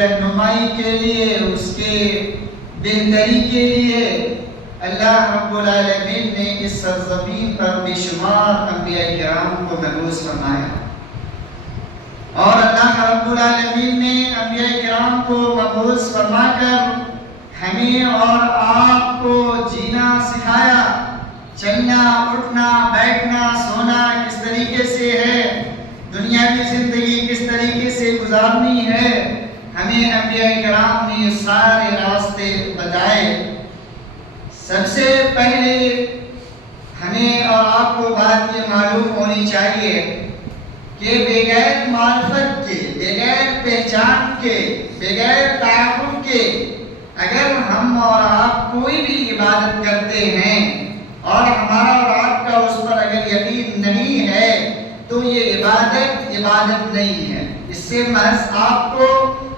رہنمائی کے لیے، اس کے بہتری کے لیے اللہ رب العالمین نے اس سرزمین پر بے شمار انبیاء کرام کو مبعوث فرمایا، اور اللہ رب العالمین نے انبیاء کرام کو مبعوث فرما کر ہمیں اور آپ کو جینا سکھایا، چلنا، اٹھنا، بیٹھنا، سونا کس طریقے سے ہے، دنیاوی زندگی کس طریقے سے گزارنی ہے، ہمیں انبیاء کرام نے یہ سارے راستے بتائے۔ سب سے پہلے ہمیں اور آپ کو بات یہ معلوم ہونی چاہیے کہ بغیر معرفت کے، بغیر پہچان کے، بغیر تعارف کے اگر ہم اور آپ کوئی بھی عبادت کرتے ہیں اور ہمارا اور آپ کا اس پر اگر یقین نہیں ہے تو یہ عبادت نہیں ہے۔ اس سے محض آپ کو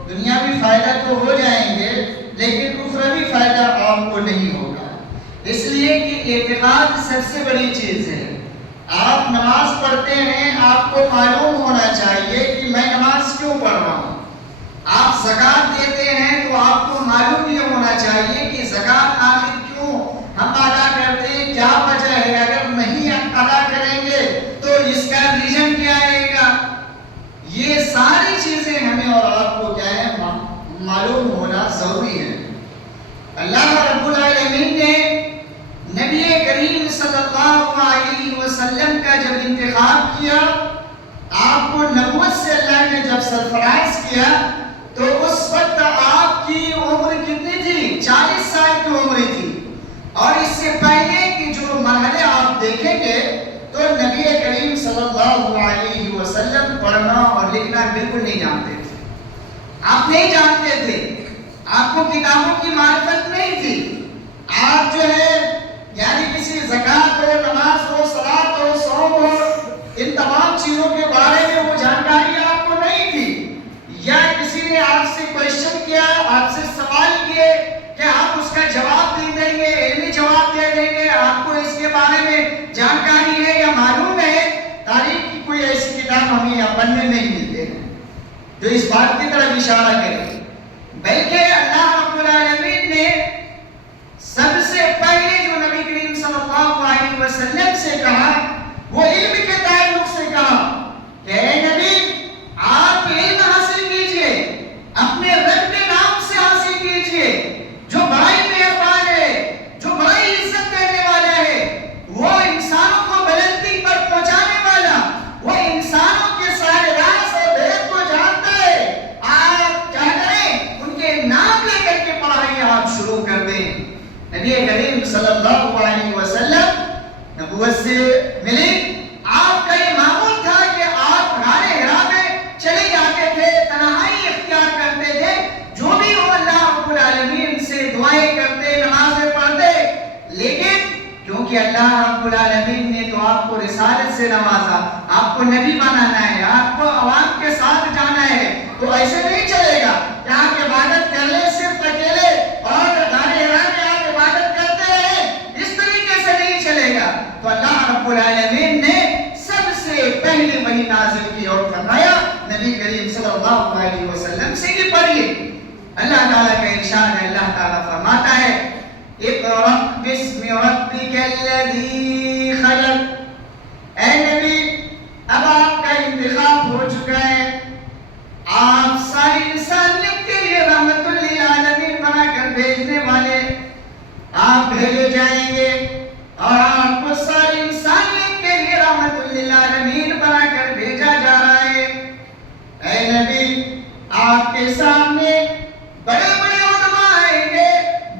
دنیاوی فائدہ تو ہو جائیں گے لیکن اخروی فائدہ آپ کو نہیں ہوگا، اس لیے کہ اعتقاد سب سے بڑی چیز ہے۔ آپ نماز پڑھتے ہیں، آپ کو معلوم ہونا چاہیے کہ میں نماز کیوں پڑھ رہا ہوں۔ آپ زکوٰۃ دیتے ہیں تو آپ کو معلوم یہ ہونا چاہیے کہ زکوٰۃ آخر کیوں ہم ادا کرتے ہیں، کیا وجہ ہے، اگر نہیں ادا کریں گے تو اس کا ریزن کیا آئے گا۔ یہ ساری چیزیں ہمیں اور آپ کو کیا ہے معلوم ہونا ضروری ہے۔ اللہ رب العالمین نے نبی کریم صلی اللہ علیہ وسلم کا جب انتخاب کیا، آپ کو نبوت سے اللہ نے جب سرفراز کیا تو اس وقت آپ کی عمر کتنی تھی؟ 40 سال کی عمر تھی، اور اس سے پہلے کہ جو مرحلے آپ دیکھیں گے تو نبی کریم صلی اللہ علیہ وسلم پڑھنا اور لکھنا بالکل نہیں جانتے تھے۔ آپ نہیں جانتے تھے، آپ کو کتابوں کی معرفت نہیں تھی۔ آپ جو ہے یعنی کسی زکوٰۃ ہو، نماز ہو، صلاۃ ہو، صوم ہو، ان تمام چیزوں کے بارے میں وہ جانکاری آپ کو نہیں تھی، یا کسی نے آپ سے کوشچن کیا، آپ سے سوال کیے کہ آپ اس کا جواب دے دیں گے، علمی جواب دے دیں گے، آپ کو اس کے بارے میں جانکاری ہے یا معلوم ہے۔ تاریخ کی کوئی ایسی کتاب ہمیں یہاں پڑھنے نہیں ملتے ہیں جو اس بات کی طرف اشارہ کرے، بلکہ اللہ رب العالمین نے سب سے پہلے جو نبی کریم صلی اللہ علیہ وسلم سے کہا وہ علم کے تعلق سے کہا کہ اے نبی آپ علم حاصل کیجئے، اپنے رب کے نام سے حاصل کیجئے، جو بڑا ہی مہربان ہے، جو بڑا ہی عزت دینے والا ہے، وہ انسانوں کو بلندی پر پہنچانے والا، وہ انسانوں کے سارے راز اور بھید کو جانتا ہے۔ آپ کیا کریں، ان کے نام لے کر کے پڑھائی آپ شروع کر دیں۔ نبی کریم صلی اللہ علیہ وسلم نبوت سے ملے، آپ کا یہ معمول تھا کہ آپ غار حرا میں چلے جاتے تھے، تنہائی اختیار کرتے تھے، جو بھی ہو اللہ رب العالمین سے دعائیں کرتے، نمازیں پڑھتے، لیکن کیونکہ اللہ رب العالمین نے تو آپ کو رسالت سے نوازا، آپ کو نبی بنانا ہے، آپ کو عوام کے ساتھ جانا ہے، تو ایسے نہیں چلے گا کہ آپ عبادت کر لیں صرف اکیلے اور غار حرا میں آپ عبادت کرتے رہیں، اس طریقے سے نہیں چلے گا۔ تو اللہ رب العالمین نے سب سے پہلے وحی نازل کی اور فرمایا نبی کریم صلی اللہ علیہ وسلم سے کہ پڑھیے۔ اللہ تعالیٰ کا ارشاد ہے، اللہ تعالیٰ فرماتا ہے اقرأ باسم ربک الذی خلق۔ اے نبی اب آپ کا انتخاب ہو چکا ہے، آپ ساری انسانیت کے لیے رحمت للعالمین بنا کر بھیجنے والے، آپ بھیجے جائیں گے اور آپ کو ساری انسانیت کے لیے رحمت للعالمین بنا کر بھیجا جا رہا ہے۔ اے نبی آپ کے سامنے بڑے بڑے علماء آئیں گے،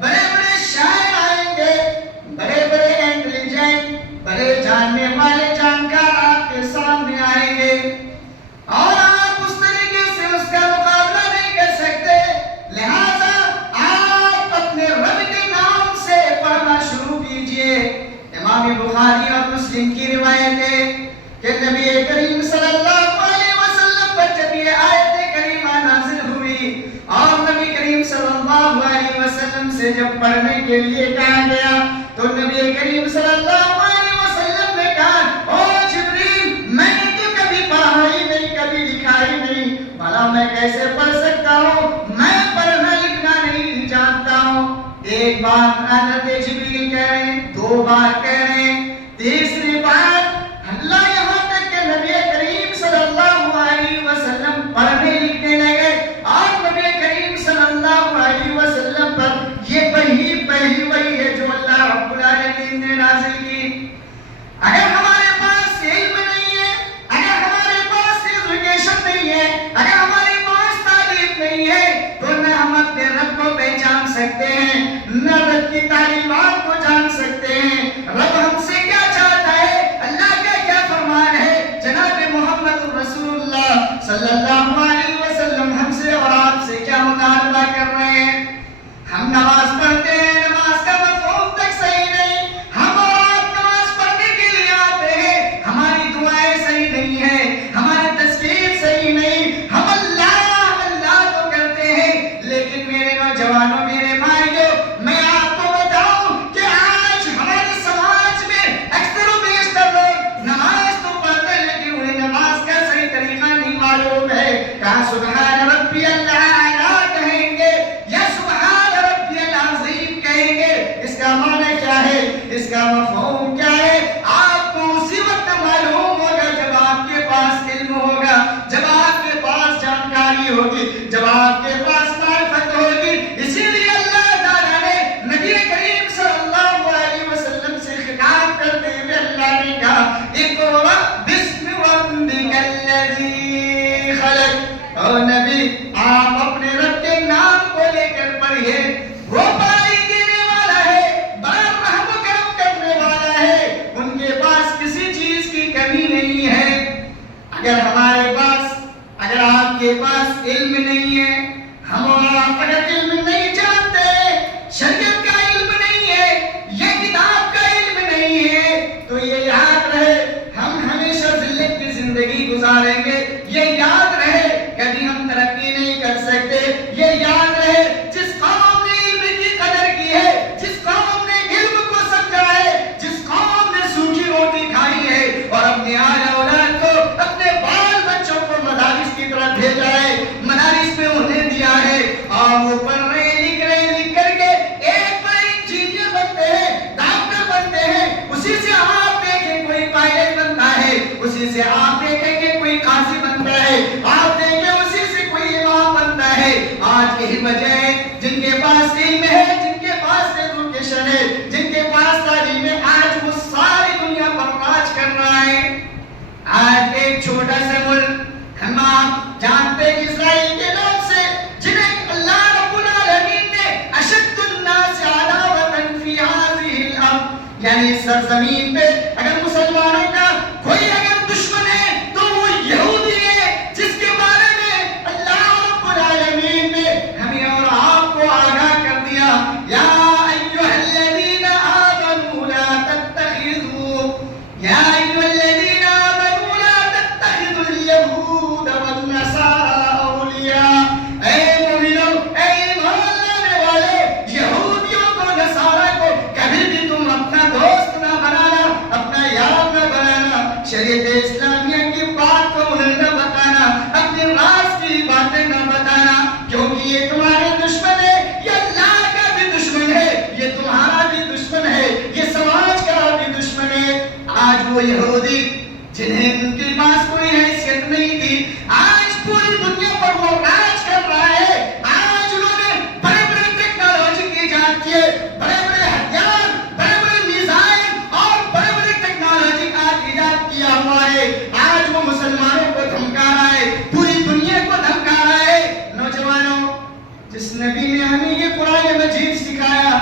بڑے بڑے شاعر آئیں گے، بڑے بڑے انٹیلیجنٹ، بڑے جاننے والے جانکار آپ کے سامنے آئیں گے، اور آپ اس طریقے سے اس کا مقابلہ نہیں کر سکتے، لہذا آپ اپنے رب کے نام سے پڑھنا شروع کیجئے۔ امام بخاری اور مسلم کی روایت ہے کہ نبی کریم صلی اللہ علیہ وسلم پر جب یہ آیت کریمہ نازل ہوئی اور نبی کریم صلی اللہ علیہ وسلم سے جب پڑھنے کے لیے کہا گیا تو نبی کریم صلی اللہ علیہ وسلم نے کہا او جبریل میں نے تو کبھی پڑھا ہی نہیں، کبھی لکھا ہی نہیں، بھلا میں کیسے پڑھ سکتا ہوں، بار حضرت جبریل کہہ رہے ہیں، 2 بار کہہ رہے ہیں، تیسری بار اللہ یہاں تک کہ نبی کریم صلی اللہ علیہ وسلم پڑھنے لکھنے لگے اور نبی کریم صلی اللہ علیہ وسلم پر یہ پہلی وحی ہے جو اللہ رب العالمین نے نازل کی۔ اگر ہمارے پاس علم نہیں ہے، اگر ہمارے پاس ایجوکیشن نہیں ہے، اگر ہمارے پاس تعلیم نہیں ہے تو نہ ہم اپنے رب کو پہچان سکتے ہیں، نہ رب کی تعلیمات کو جان سکتے ہیں۔ رب ہم سے کیا چاہتا ہے، اللہ کا کیا فرمان ہے، جناب محمد رسول اللہ صلی اللہ علیہ وسلم ہم سے اور آپ سے کیا مطالبہ کر رہے ہیں۔ ہم نماز پڑھتے ہیں، نماز کا مفہوم تک صحیح نہیں، ہم اور آپ نماز پڑھنے کے لیے آتے ہیں، ہماری دعائیں صحیح نہیں ہیں، ہماری تسبیح صحیح نہیں، ہم اللہ اللہ تو کرتے ہیں، لیکن میرے نوجوانوں، میرے بھائیوں، میں آپ کو بتاؤں کہ آج ہمارے سماج میں اکثر و بیشتر لوگ نماز تو پڑھتے ہیں لیکن انہیں نماز کا صحیح طریقہ نہیں معلوم ہے۔ کہاں سبحان ربی الاعلیٰ کہیں گے یا سبحان ربی العظیم کہیں گے، اس کا معنی کیا ہے، اس کا مفہوم کیا ہے، آپ کو اسی وقت معلوم ہوگا جب آپ کے پاس علم ہوگا، جب آپ کے پاس جانکاری ہوگی، جب آپ کے پاس معرفت ہوگی۔ اسی لیے اللہ تعالیٰ نے نبی کریم صلی اللہ علیہ وسلم سے خطاب کرتے ہوئے اللہ نے کہا اقرأ باسم ربک الذی خلق۔ اور نبی آپ اپنے رب کے نام کو لے کر پڑھیے، وہ پڑھائی دینے والا ہے، بڑا رحم و کرم کرنے والا ہے، ان کے پاس کسی چیز کی کمی نہیں ہے۔ اگر ہمارے پاس، اگر آپ کے پاس علم نہیں ہے، ہم اور آپ اگر علم نہیں جانتے، شریعت کا علم نہیں ہے، یہ کتاب کا علم نہیں ہے، تو یہ یاد رہے ہم ہمیشہ ذلت کی زندگی گزاریں گے، یہ یاد رہے کبھی ہم ترقی نہیں کر سکتے، یہ یاد رہے جس قوم نے علم کی قدر کی ہے، جس قوم نے علم کو سمجھا ہے، جس قوم نے سوکھی روٹی کھائی ہے اور اپنے آل اولاد کو، اپنے بال بچوں کو مدارس کی طرف بھیجا ہے، مدارس میں انہیں دیا ہے اور وہ پڑھ رہے ہیں، لکھ کر کے ایک بڑے انجینئر بنتے ہیں، ڈاکٹر بنتے ہیں، اسی سے آپ دیکھیں کوئی پائلٹ بنتا ہے، اسی سے آپ دیکھیں کہ کوئی قاضی بنتا ہے، آپ دیکھیں اسی سے کوئی امام بنتا ہے۔ آج یہی وجہ ہے جن کے پاس علم ہے، جن کے پاس ایجوکیشن ہے، جن کے پاس تعلیم ہے، آج وہ ساری دنیا پر راج کر رہا ہے۔ آج ایک چھوٹا سا ملک ہم آپ جانتے ہیں اسرائیل کے نام سے، جنہیں اللہ رب العالمین نے اشد الناس عداوۃ فی ہذہ الارض، یعنی سرزمین پہ اگر مسلمانوں کا کوئی اگر دشمن ہے تو وہ یہودی ہے، جس کے بارے میں اللہ رب العالمین نے ہمیں اور آپ کو آگاہ کر دیا، یا ایھا الذین آمنوا لا تتخذوا، یا ایھا الذین آمنوا لا تتخذوا اليہود والنصارى اولیاء، اے مومنوں، اے ایمان لانے والے، یہودیوں کو، نصارہ کو کبھی بھی تم اپنا دوست نہ بنانا، اپنا یار نہ بنانا، شریعت اسلامیہ کی بات کو انہیں نہ بتانا، اپنے راز کی باتیں نہ بتانا، کیونکہ یہ تمہارے دشمن ہے، یہ اللہ کا بھی دشمن ہے، یہ تمہارا بھی دشمن ہے، یہ سماج کا بھی دشمن ہے۔ آج وہ یہودی جنہیں ان کے پاس کوئی حیثیت نہیں تھی، آج پوری دنیا پر وہ راج کر رہا ہے۔ آج انہوں نے بڑے بڑے ٹیکنالوجی کی ایجاد کی ہے، بڑے بڑے ہتھیار، بڑے بڑے میزائل اور بڑے بڑے ٹیکنالوجی کا ایجاد کیا ہوا ہے۔ آج وہ مسلمانوں کو دھمکا رہا ہے، پوری دنیا کو دھمکا رہا ہے۔ نوجوانوں، جس نبی نے ہمیں یہ قرآن مجید سکھایا،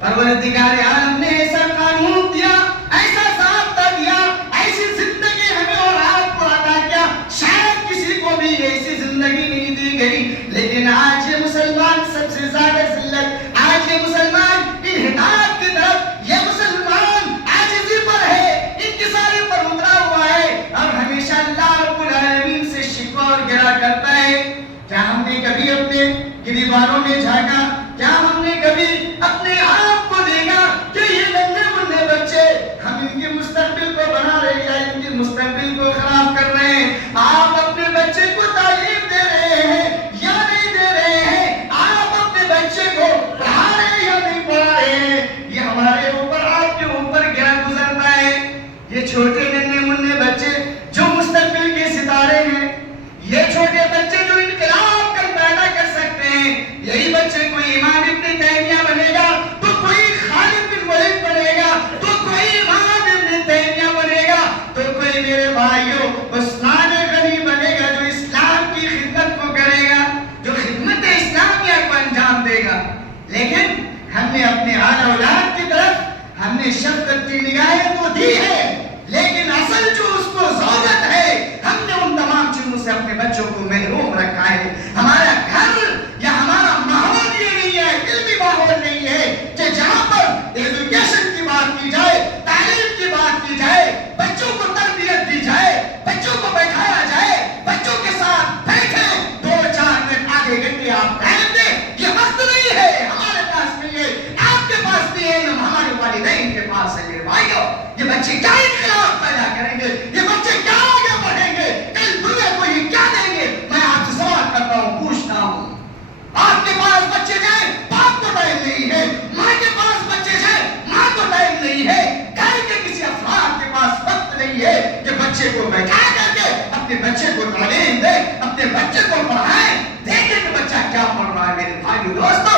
پروردگار عالم نے ایسا قانون دیا، ایسا ضابطہ دیا، ایسی زندگی ہمیں اور آپ کو عطا کیا، شاید کسی کو بھی ایسی زندگی نہیں دی گئی، لیکن آج یہ مسلمان سب سے زیادہ ذلت، آج یہ مسلمان انحطاط کی طرف، یہ مسلمان عاجزی پر ہے، انکساری پر اترا ہوا ہے اور ہمیشہ اللہ رب العالمین سے شکوہ اور گرہ کرتا ہے۔ کیا ہم نے کبھی اپنے گریبانوں میں جھانکا؟ کیا ہم نے کبھی اپنے آپ کو دیکھا کہ یہ ننھے منھے بچے، ہم ان کے مستقبل کو بنا رہے ہیں یا ان کے مستقبل کو خراب کر رہے ہیں؟ آپ اپنے بچے کو تعلیم دے رہے ہیں یا نہیں دے رہے ہیں؟ آپ اپنے بچے کو پڑھا رہے ہیں یا نہیں پڑھا رہے کو محروم رکھا ہے. ہمارا گھر یا ہمارا ماحول یہ نہیں ہے، علمی ماحول نہیں ہے کہ جہاں پر ایجوکیشن کی بات کی جائے، تعلیم کی بات کی جائے، بچوں کو تربیت دی جائے، بچوں کو بیٹھایا جائے، بچوں کے ساتھ بیٹھیں 2-4 منٹ آدھے گھنٹے آپ ٹائم دیں. یہ وقت نہیں ہے، ہمارے پاس نہیں ہے، آپ کے پاس نہیں ہے، ہمارے والدین کے پاس ہے. میرے بھائیو، یہ بچے کیا انقلاب پیدا کریں گے؟ یہ بچے کیا آگے بڑھیں گے؟ کل دنیا کو یہ کیا دیں گے؟ میں آپ سے سوال کرتا ہوں، پوچھتا ہوں. آپ کے پاس بچے جائیں، باپ کو ٹائم نہیں ہے. ماں کے پاس بچے جائیں، ماں کو ٹائم نہیں ہے. گھر کے کسی افراد کے پاس وقت نہیں ہے کہ بچے کو بیٹھا کر کے اپنے بچے کو تعلیم دے، اپنے بچے کو پڑھائیں. دیکھیں کہ بچہ کیا پڑھ رہا ہے. میرے بھائیو دوستو،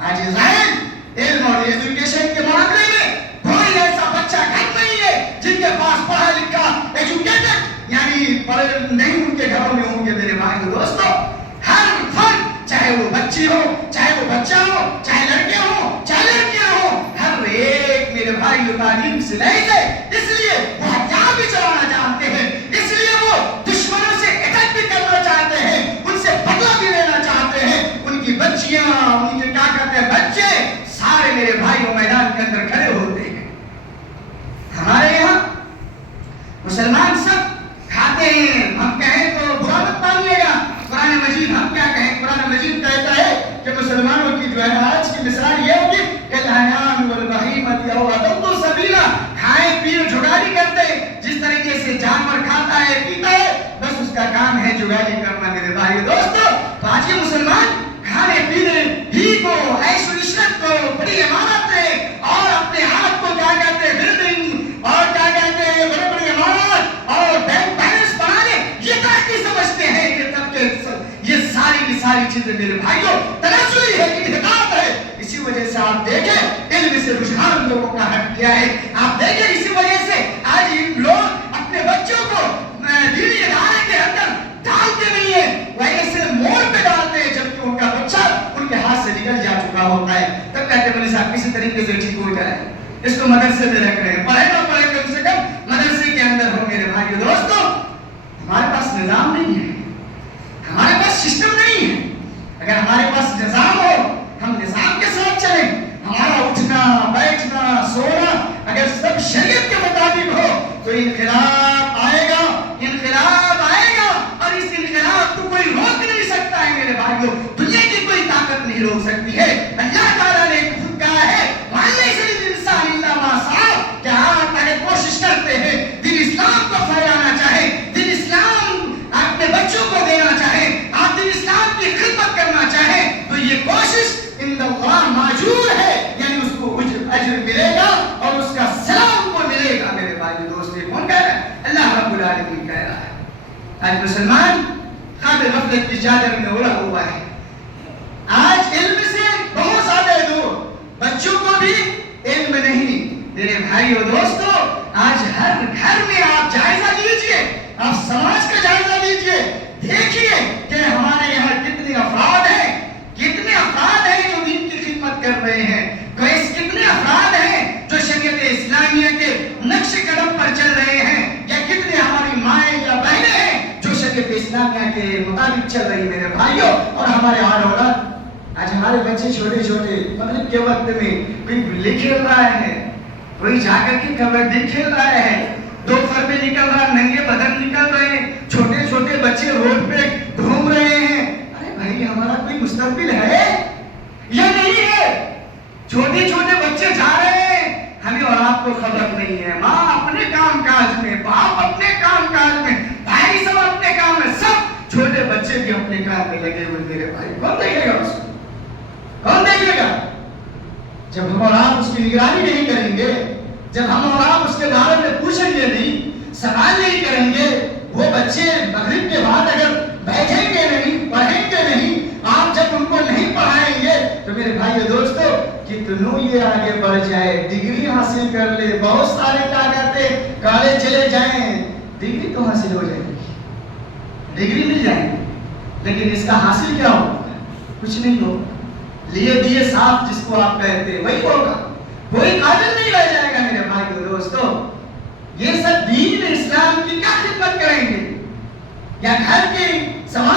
آج اسرائیل علم اور ایجوکیشن کے معاملے میں کوئی ایسا بچہ گھر نہیں ہے جن کے پاس پڑھا لکھا ایجوکیٹڈ یعنی پڑھے نہیں ان کے گھروں میں ہوں گے. میرے بھائیو دوستو، ہر فرد، چاہے وہ بچی ہو، چاہے وہ بچہ ہو، چاہے لڑکے ہوں، چاہے لڑکیاں ہوں، ہر ایک میرے بھائیو تعلیم سے لیس ہے. اس لیے وہ ہتھیار بھی چلانا جانتے ہیں، اس لیے وہ دشمنوں سے اٹیک بھی کرنا چاہتے ہیں، ان سے بدلہ بھی لینا چاہتے ہیں. ان کی بچیاں، ان کے کیا کہتے ہیں بچے، سارے میرے بھائیوں میدان کے اندر کھڑے ہوتے ہیں. ہمارے یہاں مسلمان سب کھاتے ہیں. ہم کہیں تو برا مت مانیے گا، قرآن مجید ہم کیا کہیں؟ قرآن مجید کہتا ہے کہ مسلمانوں کی جو ہے آج کی مثال یہ ہوگی کہ الانعام والبہیمۃ او اضل سبیلا. کھائے پیے جگالی کرتے، جس طریقے سے جانور کھاتا ہے پیتا ہے، بس اس کا کام ہے جگالی کرنا. میرے بھائی دوستو، آج کے مسلمان کھانے پینے ہی کو، عیش و عشرت کو، بڑی عمارتیں اور اپنے آپ کو کیا کہتے ہیں بلڈنگ اور کیا کہتے ہیں بڑے بڑے عمارت اور بینک بیلنس بنانے، یہ ترقی سمجھتے ہیں. یہ ساری کی ساری چیزیں میرے بھائیوں تنزلی ہے، انحطاط ہے. اسی وجہ سے آپ دیکھیں علم سے رجحان لوگوں کا ہٹ گیا ہے. آپ دیکھیں اسی وجہ سے آج لوگ اپنے بچوں کو دینی ادارے کے اندر ڈالتے نہیں ہیں، وہ ایسے موڑ پہ ڈالتے ہیں جبکہ ان کا بچہ ان کے ہاتھ سے نکل جا چکا ہوتا ہے. تب کہتے ہیں بولے صاحب کسی طریقے سے ٹھیک ہو جائے، اس کو مدرسے میں رکھ رہے ہیں، پڑھے نہ پڑھے کم سے کم مدرسے کے اندر ہو. میرے بھائیو دوستو، ہمارے پاس نظام نہیں ہے، ہمارے پاس سسٹم نہیں ہے. اگر ہمارے پاس نظام ہو، ہم نظام کے ساتھ چلیں، ہمارا اٹھنا بیٹھنا سونا اگر سب شریعت کے مطابق ہو تو انقلاب آئے گا، انقلاب آئے گا. اور اس انقلاب کو کوئی روک نہیں سکتا ہے. میرے بھائیوں، دنیا کی کوئی طاقت نہیں روک سکتی ہے. اللہ تعالیٰ نے خود کہا ہے کہ آپ اگر کوشش کرتے ہیں دین اسلام کو پھیلانا چاہیں، دین اسلام اپنے بچوں کو دینا چاہیں، آپ دین اسلام کی خدمت کرنا چاہیں، تو یہ کوشش عند اللہ ماجور ہے، یعنی اس کو اجر ملے گا اور اس کا سلام کو ملے گا. میرے بھائی دوست، یہ کون کہہ رہا ہے؟ اللہ رب العالمین کہہ رہا ہے. آج مسلمان خواب غفلت کی چادر میں اوڑھا ہوا ہے. آج علم سے بہت زیادہ دور، بچوں کو بھی علم نہیں. میرے بھائی اور دوستو، آج ہر گھر میں آپ جائزہ لیجئے، آپ سماج کا جائزہ لیجئے، دیکھیے کہ ہمارے یہاں کتنے افراد ہیں، کتنے افراد ہیں جو دین کی خدمت کر رہے ہیں، کتنے افراد ہیں جو شریعت اسلامیہ کے نقش قدم پر چل رہے ہیں، یا کتنے ہماری مائیں یا بہنیں ہیں جو شریعت اسلامیہ کے مطابق چل رہی. میرے بھائیوں اور ہمارے اولاد، آج ہمارے بچے چھوٹے چھوٹے مغرب کے وقت میں کوئی گلی کھیل رہا ہے، کوئی جا کر کے کبڈی کھیل رہا ہے، دوپہر میں نکل رہا، ننگے بدن نکل رہے ہیں، چھوٹے چھوٹے بچے روڈ پہ گھوم رہے ہیں. ارے بھائی، ہمارا کوئی مستقبل ہے یا نہیں ہے؟ چھوٹے چھوٹے بچے جا رہے ہیں، ہمیں اور آپ کو خبر نہیں ہے. ماں اپنے کام کاج میں، باپ اپنے کام کاج میں، بھائی سب اپنے کام میں، سب چھوٹے بچے بھی اپنے کام میں لگے ہوئے. میرے بھائی، کون دیکھے گا اس کو؟ کون دیکھے گا؟ جب ہم اور آپ اس کی نگرانی نہیں کریں گے، جب ہم اور آپ اس کے بارے میں پوچھیں گے نہیں، سوال نہیں کریں گے، وہ بچے مغرب کے بعد اگر بیٹھیں گے نہیں، پڑھیں گے نہیں، آپ جب ان کو نہیں پڑھائیں گے تو میرے بھائی دوستو کتنوں یہ آگے بڑھ جائے، ڈگری حاصل کر لے، بہت سارے کیا کہتے کالج چلے جائیں، ڈگری تو حاصل ہو جائے گی، ڈگری مل جائے گی، لیکن اس کا حاصل کیا ہوگا؟ کچھ نہیں ہوگا. لیے دیے صاف جس کو آپ کہتے ہیں وہی ہوگا، کوئی قابل نہیں رہ جائے گا. میرے بھائی دوستو، یہ سب دین اسلام کی کیا خدمت کریں گے؟ یا گھر کی سوال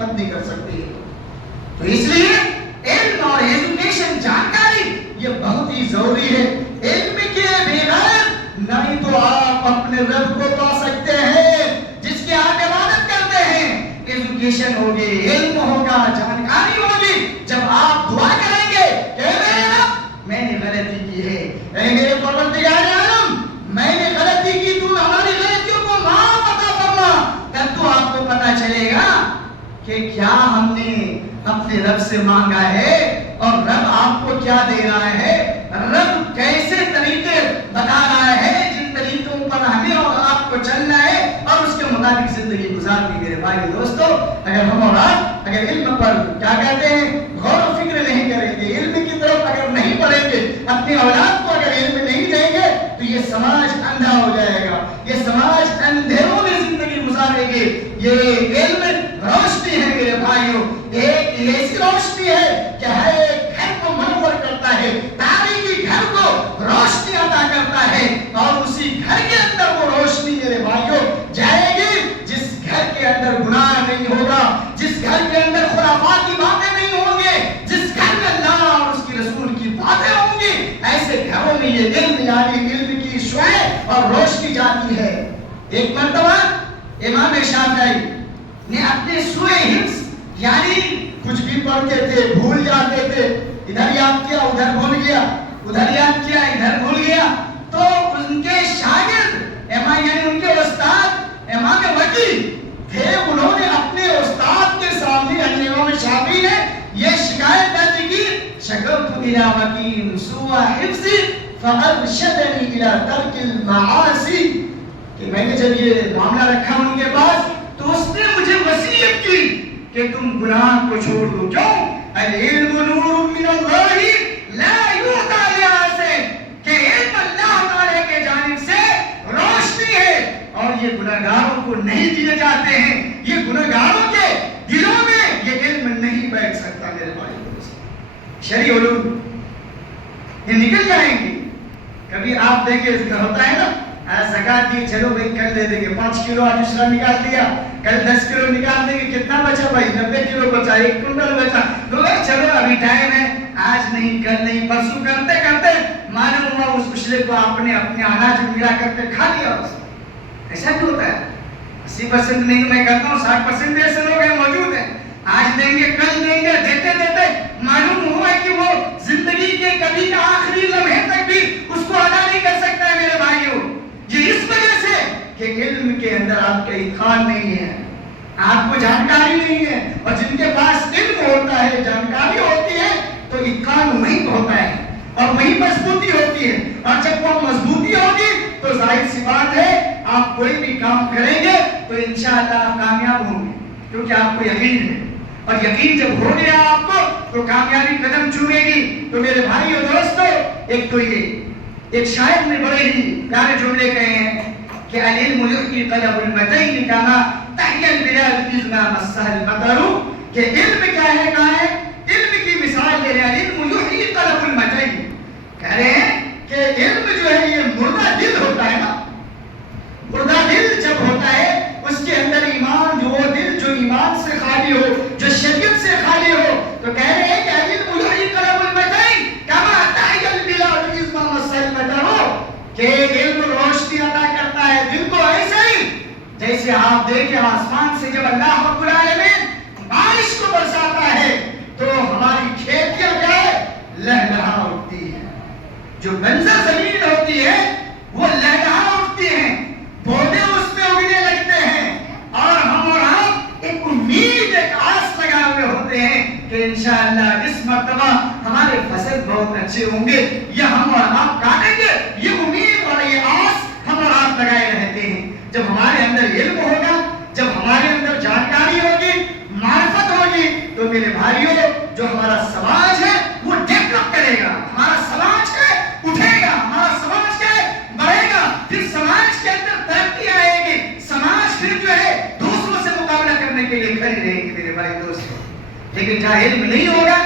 خدمت نہیں کر سکتے. تو اس لیے علم اور ایجوکیشن، جانکاری، یہ بہت ہی ضروری ہے. علم کے بغیر نہیں تو آپ اپنے رب کو پا سکتے ہیں جس کی آپ عبادت کرتے ہیں. ایجوکیشن ہوگی، علم ہوگا، جانکاری ہوگی. جب آپ دعا کریں گے کہ میرے رب میں نے غلطی کی ہے، اے میرے پروردگار عالم میں نے غلطی کی، تو ہماری غلطیوں کو معاف عطا فرما، تب تو آپ کو پتہ چلے گا کہ کیا ہم نے اپنے رب سے مانگا ہے اور رب آپ کو کیا دے رہا ہے. رب کیسے طریقے بتا رہا ہے جن طریقوں پر ہمیں اور آپ کو چلنا ہے اور اس کے مطابق زندگی گزارنی. میرے بھائی دوستو، اگر ہم اور آپ اگر علم پر کیا کہتے ہیں غور و فکر نہیں کریں گے، علم کی طرف اگر نہیں پڑھیں گے، اپنی اولاد کو اگر علم نہیں دیں گے تو یہ سماج اندھا ہو جائے گا. یہ سماج اندھیروں میں زندگی گزارے گی. یہ علم روشنی ہے میرے بھائیوں، ایک ایسی روشنی ہے کہ ہر ایک گھر کو منور کرتا ہے، تاریخی گھر کو روشنی عطا کرتا ہے، اور اسی گھر کے اندر وہ روشنی میرے بھائیوں جائے گی جس گھر کے اندر گناہ نہیں ہوگا، جس گھر کے اندر خرافات کی باتیں نہیں ہوں گے، جس گھر میں اللہ اور اس کی رسول کی باتیں ہوں گی. ایسے گھروں میں یہ علم یعنی علم کی شعاع اور روشنی جاتی ہے. ایک مرتبہ امام شافعی نے اپنے سوئے حفظ یعنی کچھ بھی پڑھتے تھے بھول جاتے تھے، ادھر یاد کیا ادھر بھول گیا، ادھر یاد کیا ادھر بھول گیا. تو ان کے شاگرد یعنی ان کے استاد امام وکی تھے، انہوں نے اپنے استاد کے سامنے یعنی امام شافعی نے یہ شکایت درج کی، شکوت الی وکی سوء حفظی فارشدنی الی ترک المعاصی، کہ میں نے جب یہ معاملہ رکھا ان کے پاس تو اس نے مجھے وصیت کی کہ تم گناہ کو چھوڑ دو. کیوں؟ العلم نور من اللہ لا یعطی لعاصی، کہ علم اللہ تعالی کے جانب سے روشنی ہے اور یہ گناہگاروں کو نہیں دیے جاتے ہیں. یہ گناہگاروں کے دلوں میں یہ علم نہیں بیٹھ سکتا. میرے بھائی شرعی علوم یہ نکل جائیں گے. کبھی آپ دیکھیں ہوتا ہے نا زکات دی، چلو بھائی کل دے دیں گے، 5 کلو آج دوسرا نکال دیا، کل 10 کلو نکال دیں گے، کتنا بچا بھائی 90 کلو بچا، 1 کنٹل بچا. تو چلو ابھی ٹائم ہے، آج نہیں کل نہیں پرسوں کرتے کرتے معلوم ہوا اس پچھلے کو آپ نے اپنے اناج میں ملا کر کے کھا لیا. ایسا بھی ہوتا ہے. 80% نہیں میں کہتا ہوں 60% ایسے لوگ ہیں موجود ہیں، آج دیں گے کل دیں گے، دیتے دیتے معلوم ہوا کہ وہ زندگی کے کبھی کا آخری لمحے تک بھی اس کو ادا نہیں کر سکتا ہے. میرے بھائیوں یہ اس وجہ سے کہ علم کے اندر آپ کا اتقان نہیں ہے، آپ کو جانکاری نہیں ہے. اور جن کے پاس علم ہوتا ہے، جانکاری ہوتی ہے، تو اتقان وہیں ہوتا ہے اور وہیں مضبوطی ہوتی ہے. اور جب وہ مضبوطی ہوگی تو ظاہر سی بات ہے آپ کوئی بھی کام کریں گے تو انشاءاللہ آپ کامیاب ہوں گے، کیونکہ آپ کو یقین ہے. اور یقین جب ہو گیا آپ کو تو کامیابی قدم چومے گی. تو میرے بھائی اور دوستو، ایک تو یہ ایک شاعر نے بڑے ہی پیارے جملے کہے ہیں کہ العلم یحیی قلب المتین کما تحیی البلاد اذا مسها المطر، کہ علم کیا ہے، کہا ہے علم کی مثال دے رہے ہیں. علم یحیی قلب المتین، کہہ رہے ہیں کہ علم جو ہے یہ مردہ دل ہوتا ہے نا، مردہ دل جب ہوتا ہے اس کے اندر ایمان، جو وہ دل جو ایمان سے خالی ہو، جو شریعت سے خالی ہو، تو کہہ رہے ہیں کہ علم یحیی قلب المتین کما تحیی البلاد اذا مسها المطر، کہ علم روشنی عطا کرتا ہے دل کو ایسے ہی جیسے آپ دیکھیں آسمان سے جب اللہ رب العالمین بارش کو برساتا ہے تو ہماری کھیتیاں کیا ہے لہلہا اٹھتی ہے. جو بنجر زمین ہوتی ہے وہ لہلہا اٹھتی ہیں، پودے اس میں اگنے لگتے ہیں، اور ہم اور آپ ایک امید ایک آس لگا ہوئے ہوتے ہیں کہ انشاءاللہ اس مرتبہ ہمارے فصل بہت اچھے ہوں گے، یہ ہم اور آپ کاٹیں گے. یہ امید اور یہ آس ہم اور آپ لگائے رہتے ہیں. جب ہمارے اندر علم ہوگا، جب ہمارے اندر جانکاری ہوگی، معرفت ہوگی، تو میرے بھائیوں جو ہمارا سماج ہے وہ ڈیولپ کرے گا، ہمارا سماج ہے اٹھے گا، ہمارا سماج ہے بڑھے گا، پھر سماج کے اندر ترقی آئے گی، سماج پھر جو ہے دوسروں سے مقابلہ کرنے کے لیے کھڑی رہے گی. میرے بھائی دوستوں، لیکن جہاں علم نہیں ہوگا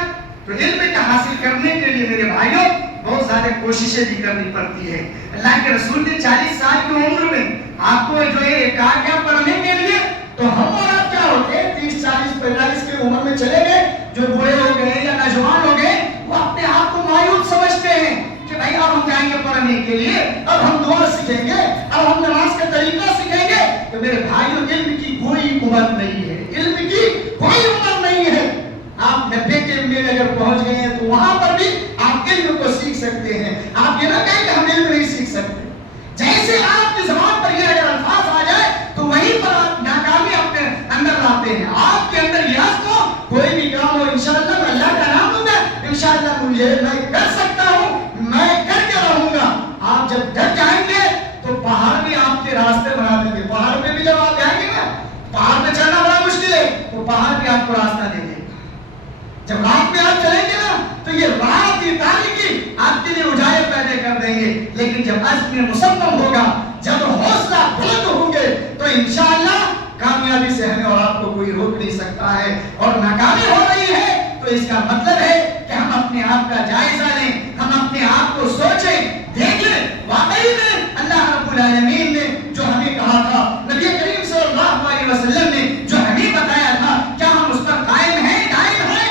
تو علم کا حاصل کرنے کے لیے میرے بھائیوں بہت زیادہ کوششیں بھی کرنی پڑتی ہے. اللہ کے رسول نے 40 سال کی عمر میں آپ کو جو ہے کہا کیا پڑھنے کے لیے، تو ہم اور آپ کیا ہوتے ہیں 30 40 45 میں چلے گئے، جو بوڑھے ہو گئے یا نوجوان ہو گئے، وہ اپنے آپ کو مایوس سمجھتے ہیں کہ بھائی اب ہم جائیں گے پڑھنے کے لیے، اب ہم دعا سیکھیں گے، اب ہم نماز کا طریقہ سیکھیں گے۔ تو میرے بھائیوں، علم کی کوئی عمر نہیں ہے، علم کی کوئی عمر نہیں ہے۔ آپ 90 کے میں اگر پہنچ گئے ہیں تو وہاں پر بھی آپ علم کو سیکھ سکتے ہیں۔ آپ یہ نہ کہیں کہ ہم علم نہیں سیکھ سکتے۔ جیسے آپ کی زبان پر یہ اگر الفاظ آ جائے تو وہیں پر آپ ناکامی اپنے اندر لاتے ہیں۔ آپ کے اندر یہ حس کو کوئی بھی کام ہو، انشاءاللہ میں اللہ کا نام لوں گا، انشاءاللہ مجھے میں کر سکتا ہوں، میں کر کے رہوں گا۔ آپ جب ڈر جائیں گے تو پہاڑ بھی آپ کے راستے بنا دیں گے۔ پہاڑ پہ بھی جب آپ جائیں گے نا، پہاڑ پہ چلنا بڑا مشکل ہے، تو پہاڑ بھی آپ کو راستہ دے دے گا۔ جب رات میں آپ چلیں گے نا تو یہ رات کی تاریکی آپ کے لیے اجائے پیدا کر دیں گے، لیکن جب عزم مصمم ہوگا، جب حوصلہ بلند ہوں گے تو انشاءاللہ کامیابی سے ہمیں اور آپ کو کوئی روک نہیں سکتا ہے۔ اور ناکامی ہو رہی ہے تو اس کا مطلب ہے کہ ہم اپنے آپ کا جائزہ لیں، ہم اپنے آپ کو سوچیں، دیکھیں واقعی میں اللہ رب العالمین نے جو ہمیں کہا تھا، نبی کریم صلی اللہ علیہ وسلم نے جو ہمیں بتایا تھا، کیا ہم اس پر قائم ہیں، دائم ہیں؟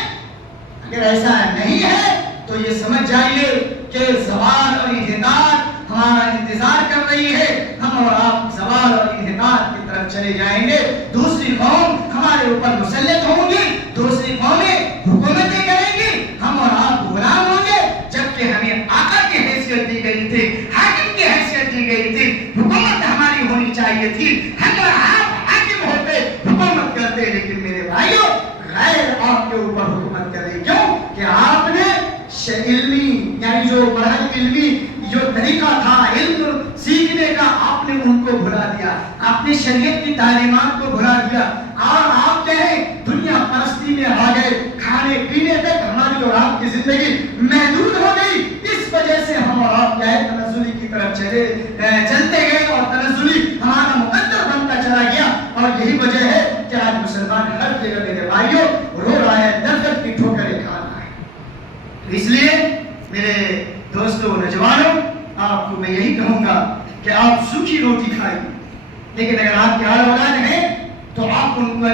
اگر ایسا نہیں ہے تو یہ سمجھ جائیے کہ زوال اور انحطاط ہمارا انتظار کر رہی ہے۔ ہم اور آپ زوال اور انحطاط کی طرف چلے جائیں گے۔ دوسری قوم ہمارے اوپر مسلط ہوں گی، دوسری قومیں حکومتیں کریں گی، ہم اور آپ غلام ہوں گے، جبکہ ہمیں آقا کی حیثیت دی گئی تھی، حاکم کی حیثیت دی گئی تھی، حکومت ہماری ہونی چاہیے تھی۔ اگر آپ حاکم ہوتے، حکومت کرتے، لیکن میرے بھائیوں غیر آپ کے اوپر حکومت کرے۔ کیوں کہ آپ نے علمی یعنی جو مرحلہ علمی جو طریقہ تھا علم سیکھنے کا، آپ نے ان کو بھلا دیا، آپ نے شریعت کی تعلیمات کو بھلا دیا، اور آپ کہیں دنیا پرستی میں آ گئے، کھانے پینے تک ہماری اور آپ کی زندگی محدود ہو گئی۔ اس وجہ سے ہم اور آپ کیا ہے تنزلی کی طرف چلتے گئے، اور تنزلی ہمارا مقدر بنتا چلا گیا۔ اور یہی وجہ ہے کہ آج مسلمان ہر جگہ میرے بھائیوں رو رہا ہے، درد کی ٹھوکریں کھا رہا ہے۔ اس لیے میرے دوستوں، نوجوانوں، آپ کو میں یہی کہوں گا کہ آپ سوکھی روٹی کھائیں، لیکن اگر آپ کے اولاد ہیں تو آپ ان کو